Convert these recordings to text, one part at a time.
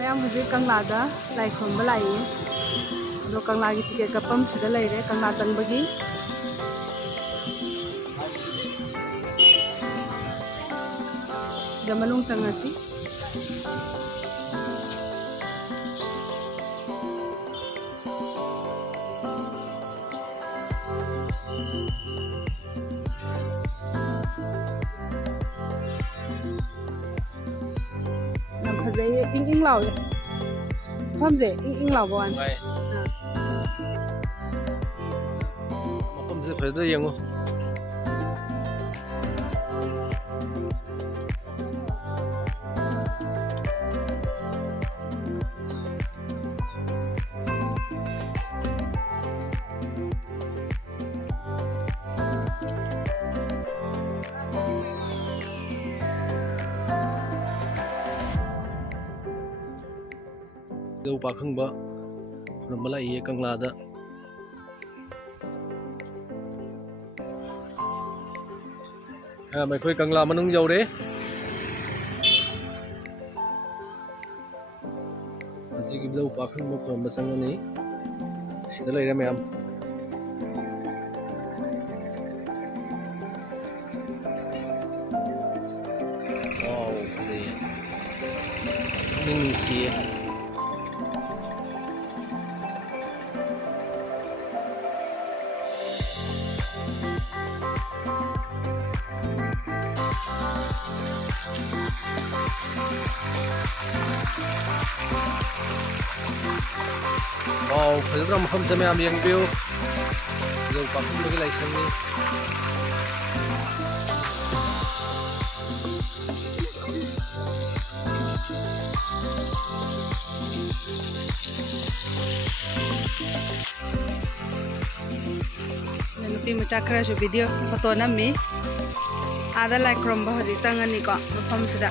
ꯃꯌꯥꯝ ꯍꯧꯖꯤꯛ ꯀꯪꯂꯥꯗ ꯂꯥꯏ ꯈꯨꯔꯨꯝꯕ ꯂꯥꯛꯏ ꯑꯗꯣ ꯀꯪꯂꯥꯒꯤ ꯇꯤꯀꯦꯠ ꯀꯛꯐꯝ ꯁꯤꯗ ꯂꯩꯔꯦ ꯀꯪꯂꯥ ꯆꯪꯕꯒꯤ ꯁꯤꯗ ꯃꯅꯨꯡ ꯆꯪꯉꯁꯤ ꯌꯥꯝ ꯐꯖꯩꯌꯦ ꯏꯪ ꯏꯪ ꯂꯥꯎꯋꯦ ꯃꯐꯝꯁꯦ ꯏꯪ ꯏꯪ ꯂꯥꯎꯕ ꯋꯥꯅꯤ ꯃꯐꯝꯁꯦ ꯐꯖꯅ ꯌꯦꯡꯉꯨ ꯏꯙꯧ ꯄꯥꯈꯪꯕ ꯈꯨꯔꯨꯝꯕ ꯂꯥꯛꯏꯌꯦ ꯀꯪꯂꯥꯗ ꯑꯩꯈꯣꯏ ꯀꯪꯂꯥ ꯃꯅꯨꯡ ꯌꯧꯔꯦ ꯍꯧꯖꯤꯛ ꯏꯙꯧ ꯄꯥꯈꯪꯕ ꯈꯨꯔꯨꯝꯕ ꯆꯪꯉꯅꯤ ꯁꯤꯗ ꯂꯩꯔꯦ ꯃꯌꯥꯝ ꯋꯥꯎ ꯐꯖꯩꯌꯦ ꯄꯨꯛꯅꯤꯡ ꯅꯨꯡꯁꯤꯌꯦ ꯋꯥꯎ ꯐꯖꯗ꯭ꯔꯥ ꯃꯐꯝꯁꯦ ꯃꯌꯥꯝ ꯌꯦꯡꯕꯤꯌꯨ ꯏꯙꯧ ꯄꯥꯈꯪꯕꯒꯤ ꯂꯥꯏꯁꯪꯅꯤ ꯅꯨꯄꯤ ꯃꯆꯥ ꯈꯔꯁꯨ ꯚꯤꯗꯤꯑꯣ ꯐꯣꯇꯣ ꯅꯝꯃꯤ ꯑꯥꯗ ꯂꯥꯏ ꯈꯨꯔꯨꯝꯕ ꯍꯧꯖꯤꯛ ꯆꯪꯉꯅꯤꯀꯣ ꯃꯐꯝꯁꯤꯗ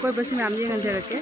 ꯀꯣꯏꯕꯁꯤ ꯃꯌꯥꯝ ꯌꯦꯡꯍꯟꯖꯔꯛꯀꯦ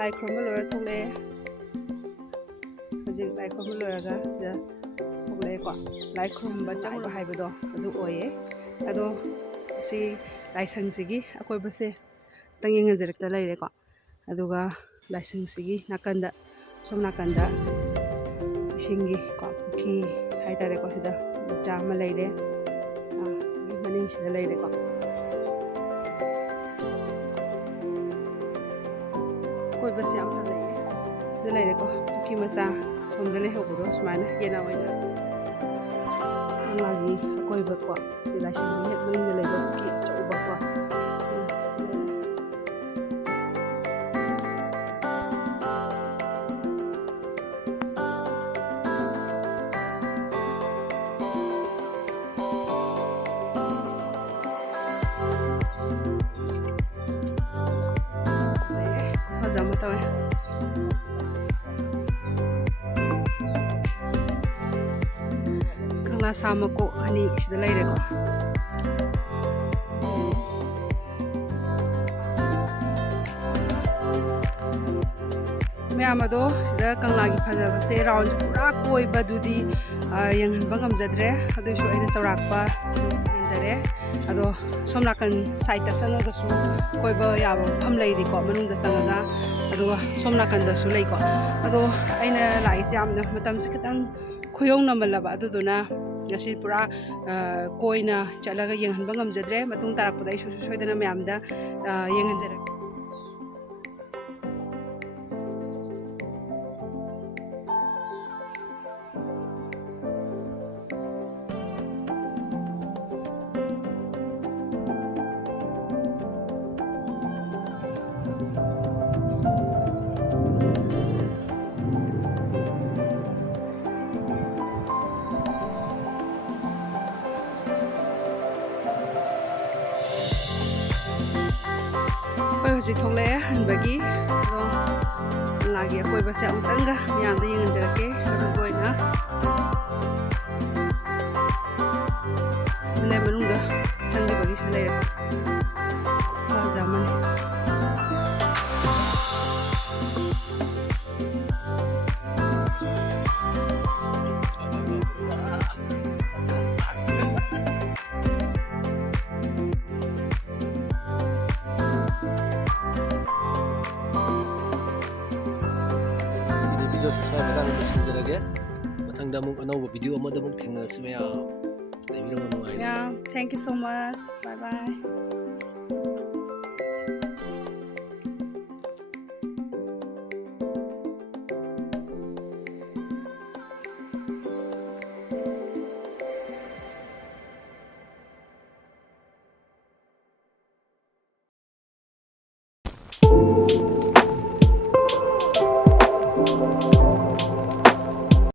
ꯂꯥꯏ ꯈꯨꯔꯨꯝꯕ ꯂꯣꯏꯔ ꯊꯣꯛꯂꯛꯑꯦ ꯍꯧꯖꯤꯛ ꯂꯥꯏ ꯈꯨꯔꯨꯝꯕ ꯂꯣꯏꯔꯒ ꯁꯤꯗ ꯊꯣꯛꯂꯛꯑꯦꯀꯣ ꯂꯥꯏ ꯈꯨꯔꯨꯝꯕ ꯆꯪꯕ ꯍꯥꯏꯕꯗꯣ ꯑꯗꯨ ꯑꯣꯏꯌꯦ ꯑꯗꯣ ꯁꯤ ꯂꯥꯏꯁꯪꯁꯤꯒꯤ ꯑꯀꯣꯏꯕꯁꯦ ꯈꯤꯇꯪ ꯌꯦꯡꯍꯟꯖꯔꯛꯇ ꯂꯩꯔꯦꯀꯣ ꯑꯗꯨꯒ ꯂꯥꯏꯁꯪꯁꯤꯒꯤ ꯅꯥꯀꯟꯗ ꯁꯣꯝ ꯅꯥꯀꯟꯗ ꯏꯁꯤꯡꯒꯤ ꯀꯣ ꯄꯨꯈ꯭ꯔꯤ ꯍꯥꯏꯇꯥꯔꯦꯀꯣ ꯁꯤꯗ ꯃꯆꯥ ꯑꯃ ꯂꯩꯔꯦ ꯃꯅꯤꯡꯁꯤꯗ ꯂꯩꯔꯦꯀꯣ ꯀꯣꯏꯕꯁꯦ ꯌꯥꯝ ꯐꯖꯩꯌꯦ ꯁꯤꯗ ꯂꯩꯔꯦꯀꯣ ꯄꯨꯈ꯭ꯔꯤ ꯃꯆꯥ ꯁꯣꯝꯗ ꯂꯩꯍꯧꯕꯗꯣ ꯁꯨꯃꯥꯏꯅ ꯌꯦꯅꯥ ꯑꯣꯏꯅ ꯀꯪꯂꯥꯒꯤ ꯑꯀꯣꯏꯕꯀꯣ ꯁꯤ ꯂꯥꯏꯁꯪꯒꯤ ꯍꯦꯛ ꯃꯅꯤꯡꯗ ꯂꯩꯕ ꯄꯨꯈ꯭ꯔꯤ ꯑꯆꯧꯕꯀꯣ ꯐꯖ ꯑꯃ ꯇꯧꯋꯦ ꯀꯪꯂꯥ ꯁꯥ ꯃꯀꯣꯛ ꯑꯅꯤ ꯁꯤꯗ ꯂꯩꯔꯦꯀꯣ ꯃꯌꯥꯝ ꯑꯗꯣ ꯁꯤꯗ ꯀꯪꯂꯥꯒꯤ ꯐꯖꯕꯁꯦ ꯔꯥꯎꯟꯁꯦ ꯄꯨꯔꯥ ꯀꯣꯏꯕꯗꯨꯗꯤ ꯌꯦꯡꯍꯟꯕ ꯉꯝꯖꯗ꯭ꯔꯦ ꯑꯗꯨꯏꯁꯨ ꯑꯩꯅ ꯆꯥꯎꯔꯥꯛꯄ ꯌꯦꯡꯖꯔꯦ ꯑꯗꯣ ꯁꯣꯝ ꯅꯥꯀꯟ ꯁꯥꯏꯗꯇ ꯆꯪꯉꯒꯁꯨ ꯀꯣꯏꯕ ꯌꯥꯕ ꯃꯐꯝ ꯂꯩꯔꯤꯀꯣ ꯃꯅꯨꯡꯗ ꯆꯪꯉꯒ ꯑꯗꯨꯒ ꯁꯣꯝ ꯅꯥꯀꯟꯗꯁꯨ ꯂꯩꯀꯣ ꯑꯗꯣ ꯑꯩꯅ ꯂꯥꯛꯏꯁꯦ ꯌꯥꯝꯅ ꯃꯇꯝꯁꯦ ꯈꯤꯇꯪ ꯈꯨꯌꯧꯅꯃꯜꯂꯕ ꯑꯗꯨꯗꯨꯅ ꯉꯁꯤ ꯄꯨꯔꯥ ꯀꯣꯏꯅ ꯆꯠꯂꯒ ꯌꯦꯡꯍꯟꯕ ꯉꯝꯖꯗ꯭ꯔꯦ ꯃꯇꯨꯡ ꯇꯥꯔꯛꯄꯗ ꯑꯩ ꯁꯣꯏꯗꯅ ꯃꯌꯥꯝꯗ ꯌꯦꯡꯍꯟꯖꯔꯛꯀꯦ ꯑꯩꯈꯣꯏ ꯍꯧꯖꯤꯛ ꯊꯣꯛꯂꯛꯑꯦ ꯍꯟꯕꯒꯤ ꯑꯗꯣ ꯀꯪꯂꯥꯒꯤ ꯑꯀꯣꯏꯕꯁꯦ ꯑꯃꯨꯛꯇꯪꯒ ꯃꯌꯥꯝꯗ ꯌꯦꯡꯍꯟꯖꯔꯛꯀꯦ ꯑꯗꯨꯒ ꯑꯣꯏꯅ ꯃꯅꯨꯡꯗ ꯆꯪꯈꯤꯕꯒꯤꯁꯨ ꯂꯩꯔꯦ ꯐꯖ ꯑꯃꯅꯤ ꯚꯤꯗꯤꯑꯣꯁꯤ ꯁ꯭ꯋꯥꯏ ꯃꯇꯥꯡꯗ ꯂꯣꯏꯁꯤꯟꯖꯔꯒꯦ ꯃꯊꯪꯗ ꯑꯃꯨꯛ ꯑꯅꯧꯕ ꯚꯤꯗꯤꯑꯣ ꯑꯃꯗ ꯑꯃꯨꯛ ꯊꯦꯡꯅꯔꯁꯤ ꯃꯌꯥꯝ ꯂꯩꯕꯤꯔꯝꯃꯨ ꯅꯨꯡꯉꯥꯏꯅ thank you show ꯃꯆ by by